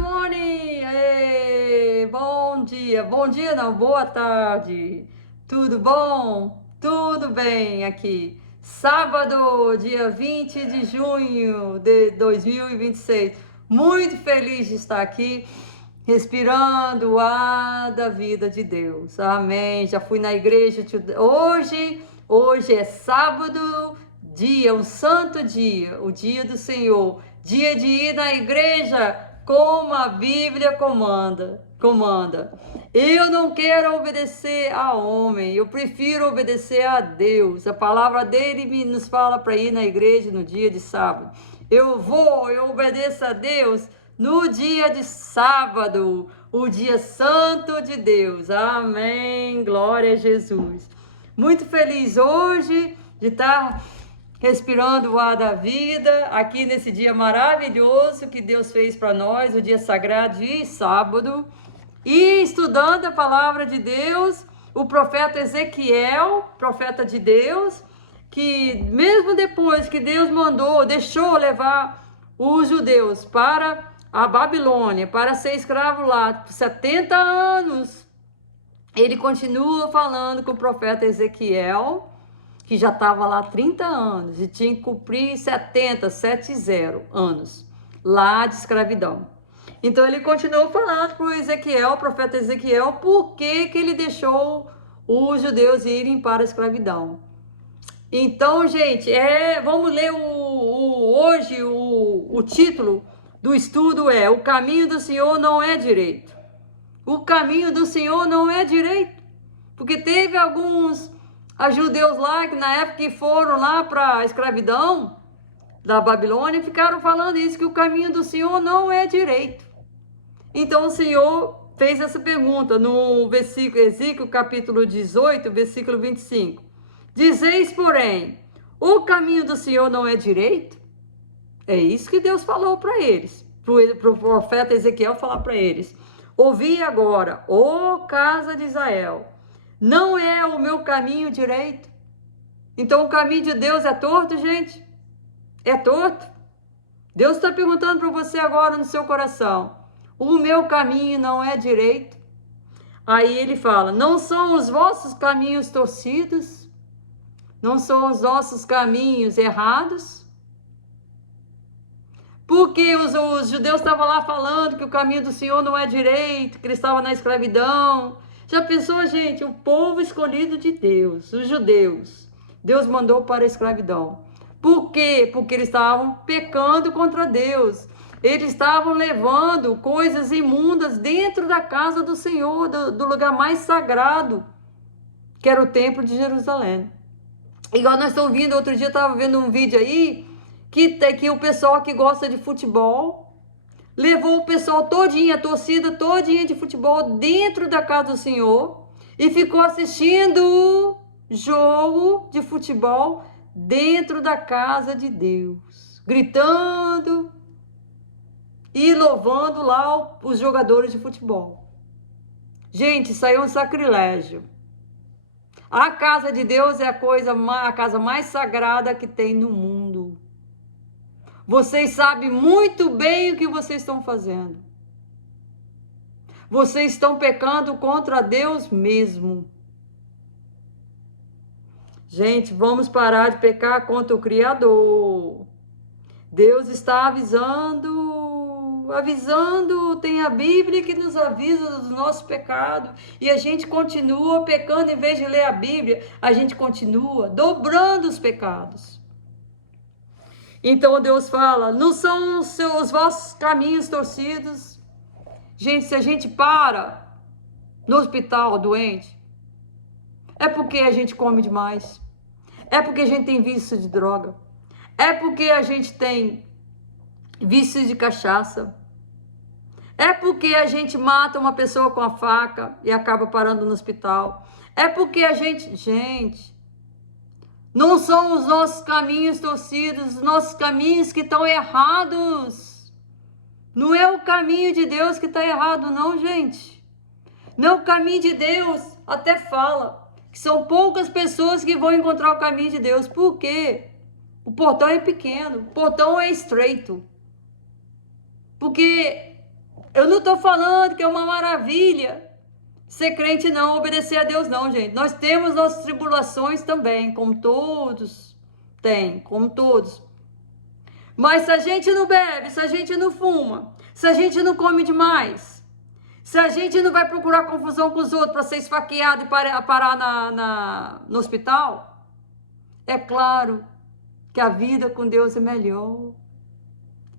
morning! Ei, bom dia não, boa tarde. Tudo bom? Tudo bem aqui. Sábado, dia 20 de junho de 2026. Muito feliz de estar aqui, respirando o ar da vida de Deus. Amém. Já fui na igreja hoje é sábado, um santo dia, o dia do Senhor. Dia de ir na igreja como a Bíblia comanda. Eu não quero obedecer a homem, eu prefiro obedecer a Deus. A palavra dele nos fala para ir na igreja no dia de sábado. Eu obedeço a Deus no dia de sábado, o dia santo de Deus. Amém, glória a Jesus. Muito feliz hoje de estar respirando o ar da vida, aqui nesse dia maravilhoso que Deus fez para nós, o dia sagrado de sábado, e estudando a palavra de Deus, o profeta Ezequiel, profeta de Deus, que mesmo depois que Deus deixou levar os judeus para a Babilônia, para ser escravo lá por 70 anos, ele continua falando com o profeta Ezequiel, que já estava lá há 30 anos e tinha que cumprir 70 anos lá de escravidão. Então ele continuou falando para o Ezequiel, o profeta Ezequiel, por que ele deixou os judeus irem para a escravidão. Então, gente, vamos ler hoje o título do estudo é: O caminho do Senhor não é direito. O caminho do Senhor não é direito. Porque teve alguns judeus lá, que na época que foram lá para a escravidão da Babilônia, ficaram falando isso, que o caminho do Senhor não é direito. Então o Senhor fez essa pergunta no versículo, Ezequiel capítulo 18, versículo 25. Dizeis, porém, o caminho do Senhor não é direito? É isso que Deus falou para eles, para o profeta Ezequiel falar para eles. Ouvi agora, ó casa de Israel, não é o meu caminho direito? Então o caminho de Deus é torto, gente? É torto? Deus está perguntando para você agora no seu coração: o meu caminho não é direito? Aí ele fala: não são os vossos caminhos torcidos? Não são os nossos caminhos errados? Porque os judeus estavam lá falando que o caminho do Senhor não é direito, que eles estavam na escravidão. Já pensou, gente, o povo escolhido de Deus, os judeus, Deus mandou para a escravidão. Por quê? Porque eles estavam pecando contra Deus. Eles estavam levando coisas imundas dentro da casa do Senhor, do lugar mais sagrado, que era o templo de Jerusalém. Igual nós estamos vendo, outro dia eu estava vendo um vídeo aí, que o pessoal que gosta de futebol levou o pessoal todinho, a torcida todinha de futebol dentro da casa do Senhor e ficou assistindo jogo de futebol dentro da casa de Deus, gritando e louvando lá os jogadores de futebol. Gente, isso aí é um sacrilégio. A casa de Deus é a casa mais sagrada que tem no mundo. Vocês sabem muito bem o que vocês estão fazendo. Vocês estão pecando contra Deus mesmo. Gente, vamos parar de pecar contra o Criador. Deus está avisando, tem a Bíblia que nos avisa dos nossos pecados, e a gente continua pecando. Em vez de ler a Bíblia, a gente continua dobrando os pecados. Então Deus fala: não são os vossos caminhos torcidos. Gente, se a gente para no hospital doente, é porque a gente come demais, é porque a gente tem vício de droga, é porque a gente tem vício de cachaça, é porque a gente mata uma pessoa com a faca e acaba parando no hospital, é porque gente, não são os nossos caminhos torcidos, os nossos caminhos que estão errados. Não é o caminho de Deus que está errado, não, gente. Não, o caminho de Deus até fala que são poucas pessoas que vão encontrar o caminho de Deus. Por quê? O portão é pequeno, o portão é estreito. Porque Eu não estou falando que é uma maravilha ser crente não, obedecer a Deus não, gente. Nós temos nossas tribulações também, como todos têm, como todos. Mas se a gente não bebe, se a gente não fuma, se a gente não come demais, se a gente não vai procurar confusão com os outros para ser esfaqueado e parar no hospital, é claro que a vida com Deus é melhor.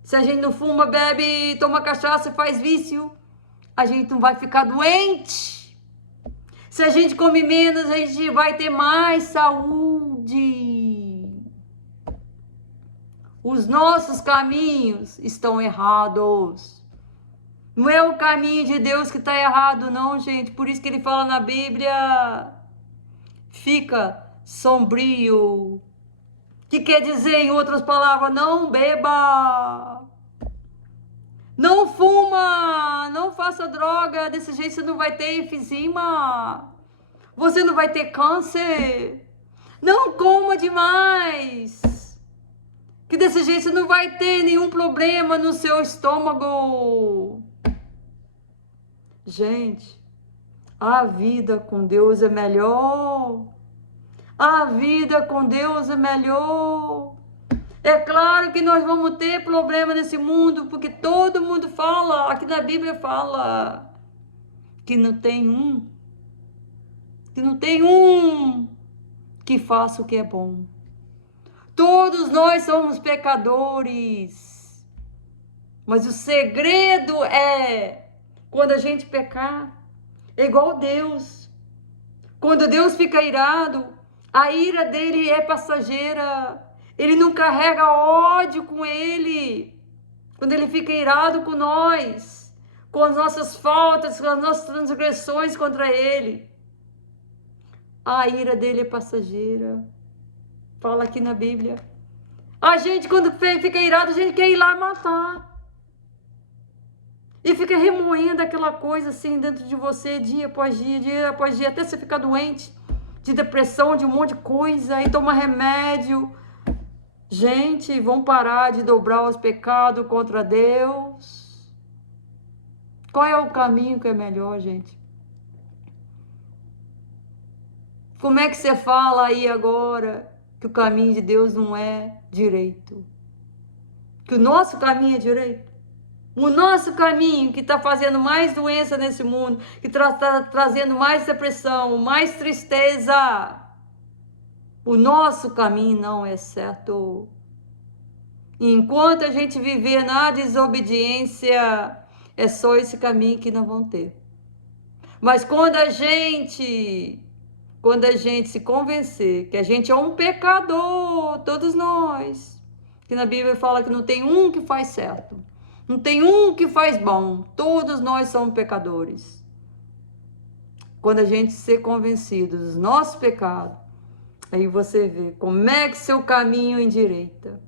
Se a gente não fuma, bebe, toma cachaça e faz vício, a gente não vai ficar doente. Se a gente come menos, a gente vai ter mais saúde. Os nossos caminhos estão errados. Não é o caminho de Deus que está errado, não, gente. Por isso que ele fala na Bíblia, fica sombrio. Que quer dizer, em outras palavras, não beba. Não fuma, não faça droga, desse jeito você não vai ter enfisema, você não vai ter câncer. Não coma demais, que desse jeito você não vai ter nenhum problema no seu estômago. Gente, a vida com Deus é melhor. A vida com Deus é melhor. É claro que nós vamos ter problema nesse mundo, porque todo mundo fala, aqui na Bíblia fala, que não tem um que faça o que é bom. Todos nós somos pecadores, mas o segredo é, quando a gente pecar, é igual Deus. Quando Deus fica irado, a ira dele é passageira. Ele não carrega ódio com ele. Quando ele fica irado com nós, com as nossas faltas, com as nossas transgressões contra ele, a ira dele é passageira. Fala aqui na Bíblia. A gente, quando fica irado, a gente quer ir lá matar. E fica remoendo aquela coisa assim dentro de você, dia após dia, até você ficar doente, de depressão, de um monte de coisa, e toma remédio. Gente, vamos parar de dobrar os pecados contra Deus. Qual é o caminho que é melhor, gente? Como é que você fala aí agora que o caminho de Deus não é direito? Que o nosso caminho é direito? O nosso caminho que está fazendo mais doença nesse mundo, que está trazendo mais depressão, mais tristeza. O nosso caminho não é certo. Enquanto a gente viver na desobediência, é só esse caminho que nós vamos ter. Mas quando a gente se convencer que a gente é um pecador, todos nós, que na Bíblia fala que não tem um que faz certo, não tem um que faz bom, todos nós somos pecadores. Quando a gente ser convencido dos nossos pecados, aí você vê como é que seu caminho endireita.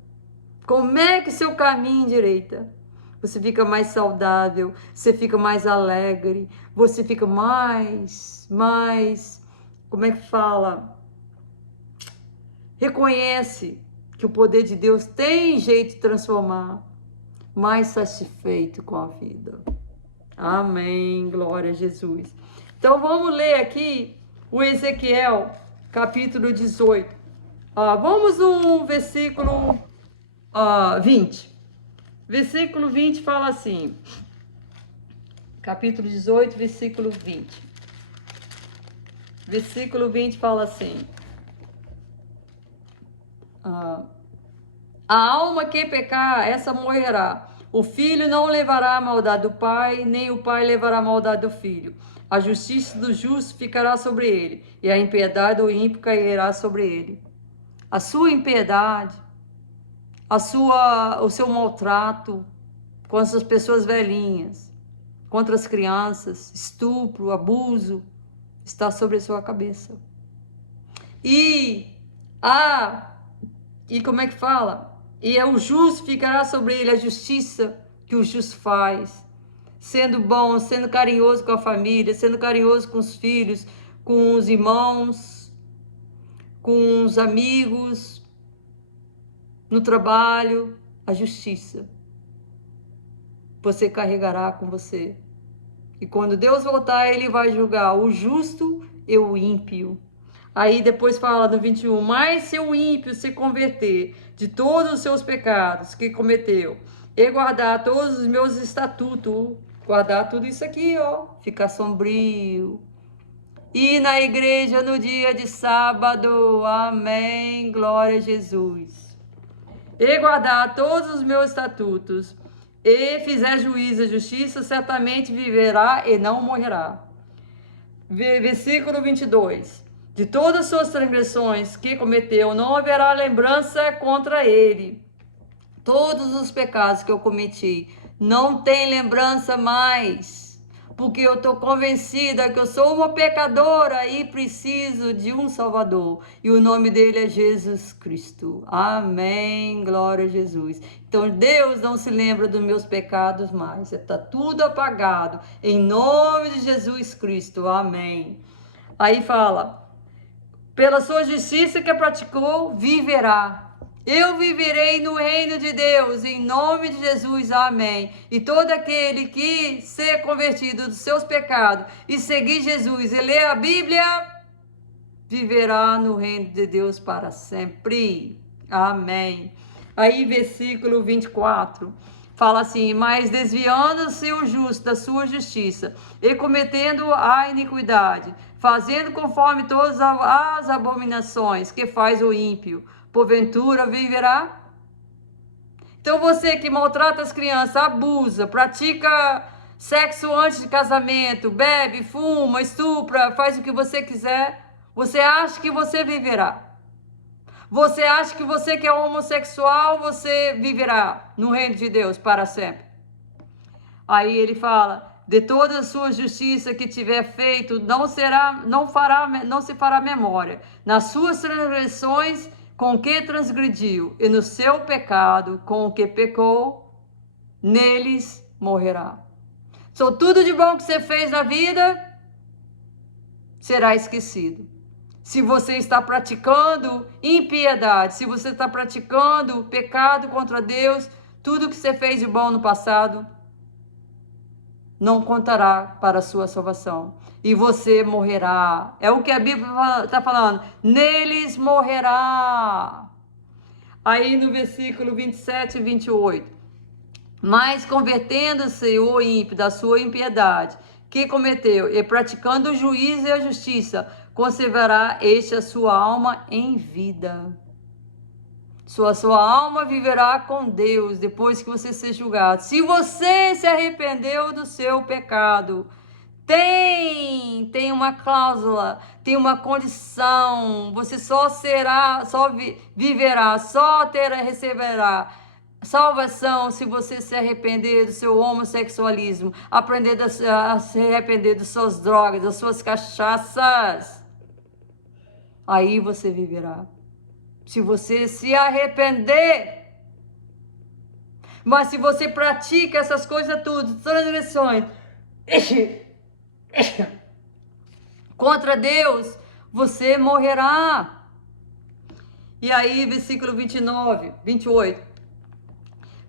Como é que seu caminho endireita? Você fica mais saudável, você fica mais alegre, você fica mais, como é que fala? Reconhece que o poder de Deus tem jeito de transformar, mais satisfeito com a vida. Amém, glória a Jesus. Então vamos ler aqui o Ezequiel, capítulo 18. Vamos no versículo 20. Versículo 20 fala assim, capítulo 18, versículo 20. Versículo 20 fala assim, a alma que pecar, essa morrerá. O filho não levará a maldade do pai, nem o pai levará a maldade do filho. A justiça do justo ficará sobre ele, e a impiedade do ímpio cairá sobre ele. A sua impiedade, o seu maltrato com essas pessoas velhinhas, contra as crianças, estupro, abuso, está sobre a sua cabeça. E como é que fala? E o justo ficará sobre ele, a justiça que o justo faz, sendo bom, sendo carinhoso com a família, sendo carinhoso com os filhos, com os irmãos, com os amigos, no trabalho, a justiça. você carregará com você. E quando Deus voltar, ele vai julgar o justo e o ímpio. Aí depois fala no 21, mas se o ímpio se converter de todos os seus pecados que cometeu e guardar todos os meus estatutos, guardar tudo isso aqui, ó, ficar sombrio, ir na igreja no dia de sábado, amém, glória a Jesus, e guardar todos os meus estatutos, e fizer juízo e justiça, certamente viverá e não morrerá. Versículo 22. De todas as suas transgressões que cometeu, não haverá lembrança contra ele. Todos os pecados que eu cometi, não tem lembrança mais. Porque eu estou convencida que eu sou uma pecadora e preciso de um Salvador. E o nome dele é Jesus Cristo. Amém, glória a Jesus. Então Deus não se lembra dos meus pecados mais. Está tudo apagado. Em nome de Jesus Cristo. Amém. Aí fala, pela sua justiça que praticou, viverá. Eu viverei no reino de Deus, em nome de Jesus, amém. E todo aquele que ser convertido dos seus pecados e seguir Jesus e ler a Bíblia, viverá no reino de Deus para sempre, amém. Aí versículo 24, fala assim, mas desviando-se o justo da sua justiça e cometendo a iniquidade, fazendo conforme todas as abominações que faz o ímpio, porventura viverá? Então você que maltrata as crianças, abusa, pratica sexo antes de casamento, bebe, fuma, estupra, faz o que você quiser, você acha que você viverá? Você acha que você que é homossexual, você viverá no reino de Deus para sempre? Aí ele fala, de toda a sua justiça que tiver feito, não se fará memória. Nas suas transgressões, com que transgrediu, e no seu pecado, com o que pecou, neles morrerá. Então, tudo de bom que você fez na vida será esquecido. Se você está praticando impiedade, se você está praticando pecado contra Deus, tudo que você fez de bom no passado não contará para a sua salvação. E você morrerá. É o que a Bíblia está falando. Neles morrerá. Aí no versículo 27 e 28. Mas convertendo-se o ímpio da sua impiedade, que cometeu, e praticando o juízo e a justiça, conservará este a sua alma em vida. Sua alma viverá com Deus depois que você ser julgado. Se você se arrependeu do seu pecado, tem uma cláusula, tem uma condição. Você só viverá, receberá salvação se você se arrepender do seu homossexualismo, aprender a se arrepender das suas drogas, das suas cachaças. Aí você viverá. Se você se arrepender. Mas se você pratica essas coisas tudo, transgressões contra Deus, você morrerá. E aí, versículo 29, 28.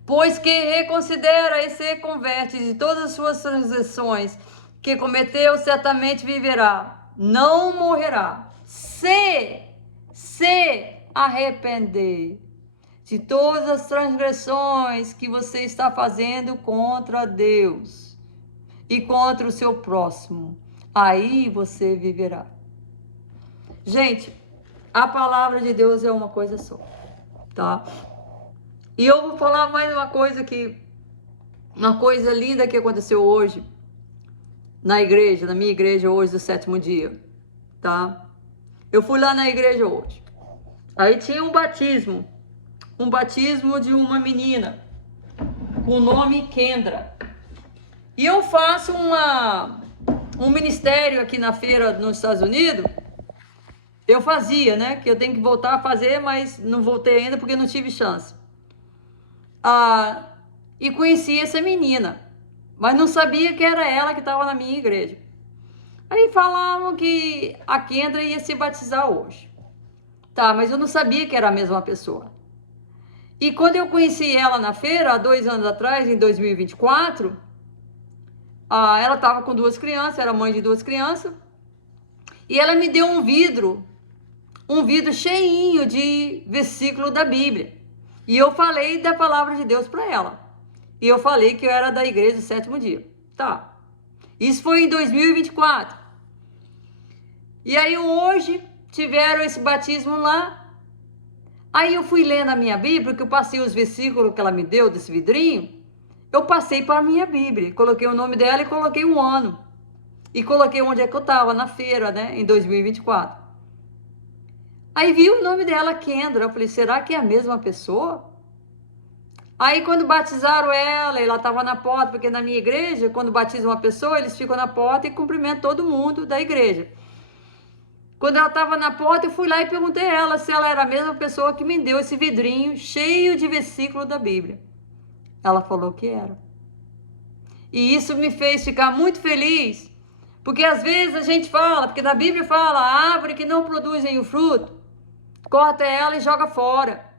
Pois quem reconsidera e se converte de todas as suas transgressões que cometeu, certamente viverá, não morrerá. Se arrepender de todas as transgressões que você está fazendo contra Deus e contra o seu próximo, aí você viverá. Gente, a palavra de Deus é uma coisa só, tá? E eu vou falar mais uma coisa linda que aconteceu hoje na igreja, na minha igreja hoje do 7º dia, tá? Eu fui lá na igreja hoje. Aí tinha um batismo de uma menina com o nome Kendra. E eu faço um ministério aqui na feira nos Estados Unidos. Eu fazia, né? Que eu tenho que voltar a fazer, mas não voltei ainda porque não tive chance. E conheci essa menina, mas não sabia que era ela que estava na minha igreja. Aí falavam que a Kendra ia se batizar hoje. Tá, mas eu não sabia que era a mesma pessoa. E quando eu conheci ela na feira, há 2 anos atrás, em 2024, ela estava com 2 crianças, era mãe de 2 crianças, e ela me deu um vidro cheinho de versículo da Bíblia. E eu falei da palavra de Deus para ela. E eu falei que eu era da igreja do sétimo dia. Tá. Isso foi em 2024. E aí hoje tiveram esse batismo lá. Aí eu fui lendo a minha Bíblia, porque eu passei os versículos que ela me deu desse vidrinho. Eu passei para a minha Bíblia. Coloquei o nome dela e coloquei um ano. E coloquei onde é que eu estava, na feira, né? Em 2024. Aí vi o nome dela, Kendra. Eu falei, será que é a mesma pessoa? Aí quando batizaram ela estava na porta, porque na minha igreja, quando batizam uma pessoa, eles ficam na porta e cumprimentam todo mundo da igreja. Quando ela estava na porta, eu fui lá e perguntei a ela se ela era a mesma pessoa que me deu esse vidrinho cheio de versículos da Bíblia. Ela falou que era. E isso me fez ficar muito feliz, porque às vezes a gente fala, porque na Bíblia fala, a árvore que não produz nenhum fruto, corta ela e joga fora.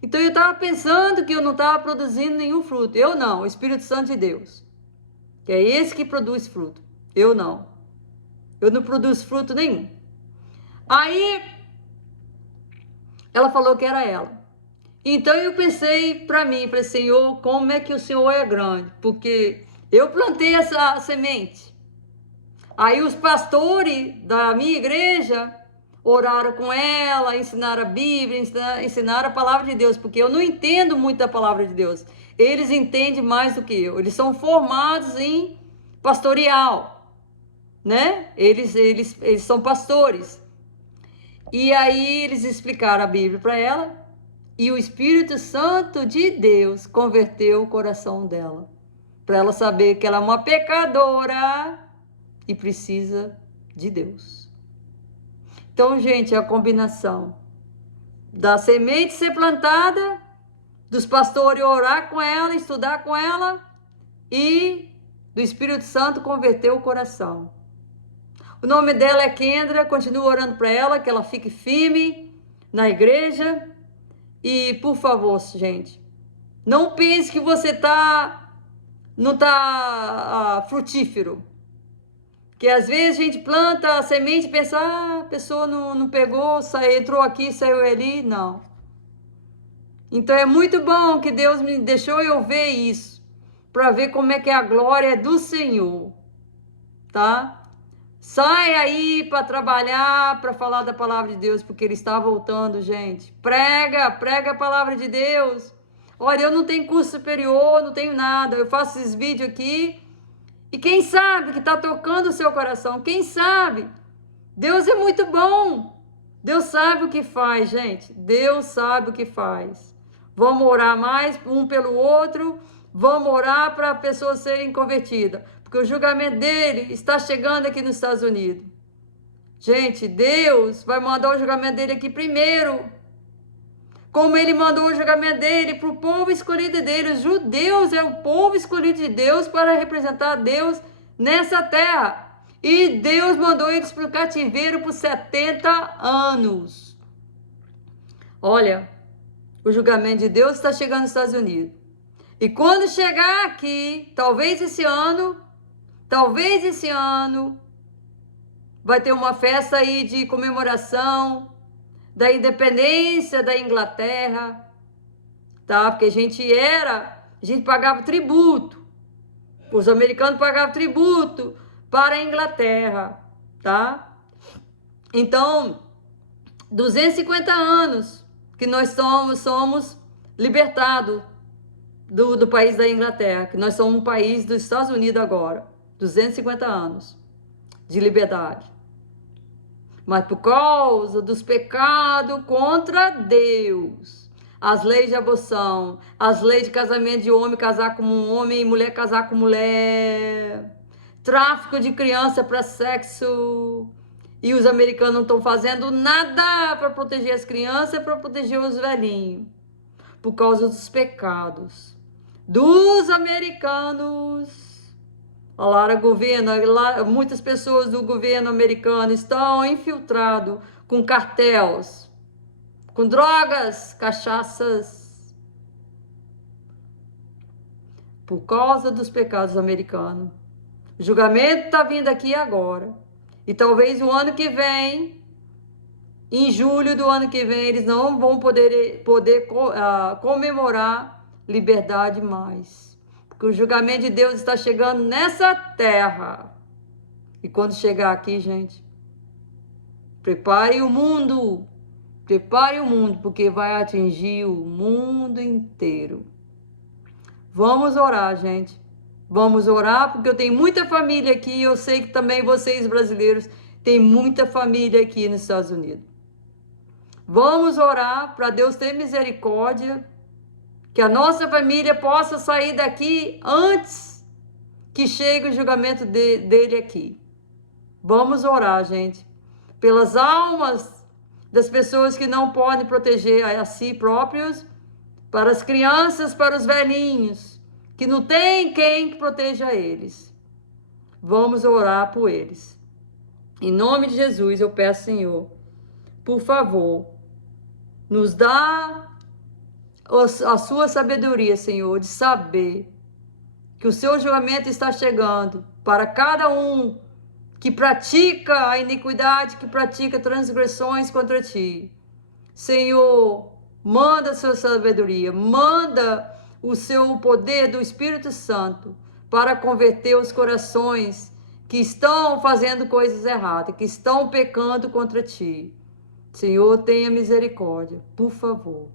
Então eu estava pensando que eu não estava produzindo nenhum fruto. Eu não, o Espírito Santo de Deus. Que é esse que produz fruto. Eu não. Eu não produzo fruto nenhum. Aí ela falou que era ela. Então eu pensei para mim, falei, Senhor, como é que o Senhor é grande? Porque eu plantei essa semente. Aí os pastores da minha igreja oraram com ela, ensinaram a Bíblia, ensinaram a palavra de Deus, porque eu não entendo muito da palavra de Deus. Eles entendem mais do que eu. Eles são formados em pastoral, né? Eles são pastores. E aí eles explicaram a Bíblia para ela, e o Espírito Santo de Deus converteu o coração dela, para ela saber que ela é uma pecadora e precisa de Deus. Então, gente, é a combinação da semente ser plantada, dos pastores orar com ela, estudar com ela, e do Espírito Santo converter o coração. O nome dela é Kendra, continuo orando para ela, que ela fique firme na igreja. E, por favor, gente, não pense que você não está frutífero. Que às vezes a gente planta a semente e pensa, a pessoa não pegou, entrou aqui, saiu ali. Não. Então é muito bom que Deus me deixou eu ver isso, para ver como é que é a glória do Senhor, tá? Sai aí para trabalhar, para falar da palavra de Deus, porque Ele está voltando, gente. Prega a palavra de Deus. Olha, eu não tenho curso superior, não tenho nada. Eu faço esses vídeos aqui. E quem sabe que está tocando o seu coração? Quem sabe? Deus é muito bom. Deus sabe o que faz, gente. Deus sabe o que faz. Vamos orar mais um pelo outro. Vamos orar para pessoas serem convertidas. Porque o julgamento dele está chegando aqui nos Estados Unidos. Gente, Deus vai mandar o julgamento dele aqui primeiro. Como ele mandou o julgamento dele para o povo escolhido dele. Os judeus é o povo escolhido de Deus para representar Deus nessa terra. E Deus mandou eles para o cativeiro por 70 anos. Olha, o julgamento de Deus está chegando nos Estados Unidos. E quando chegar aqui, talvez esse ano, vai ter uma festa aí de comemoração da independência da Inglaterra, tá? Porque a gente pagava tributo. Os americanos pagavam tributo para a Inglaterra, tá? Então, 250 anos que nós somos libertados do país da Inglaterra, que nós somos um país dos Estados Unidos agora. 250 anos de liberdade. Mas por causa dos pecados contra Deus, as leis de aborção, as leis de casamento de homem casar com um homem e mulher casar com mulher, tráfico de criança para sexo, e os americanos não estão fazendo nada para proteger as crianças, para proteger os velhinhos, por causa dos pecados dos americanos. Olha lá, governo, muitas pessoas do governo americano estão infiltrados com cartéis, com drogas, cachaças, por causa dos pecados americanos. O julgamento está vindo aqui agora. E talvez o ano que vem, em julho do ano que vem, eles não vão poder comemorar liberdade mais. Porque o julgamento de Deus está chegando nessa terra. E quando chegar aqui, gente, prepare o mundo, porque vai atingir o mundo inteiro. Vamos orar, gente. Vamos orar, porque eu tenho muita família aqui, eu sei que também vocês brasileiros têm muita família aqui nos Estados Unidos. Vamos orar para Deus ter misericórdia, que a nossa família possa sair daqui antes que chegue o julgamento dele aqui. Vamos orar, gente, pelas almas das pessoas que não podem proteger a si próprios, para as crianças, para os velhinhos, que não tem quem que proteja eles. Vamos orar por eles. Em nome de Jesus, eu peço, Senhor, por favor, nos dá a sua sabedoria, Senhor, de saber que o seu julgamento está chegando para cada um que pratica a iniquidade, que pratica transgressões contra ti. Senhor, manda a sua sabedoria, manda o seu poder do Espírito Santo para converter os corações que estão fazendo coisas erradas, que estão pecando contra ti. Senhor, tenha misericórdia, por favor.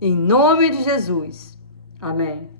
Em nome de Jesus. Amém.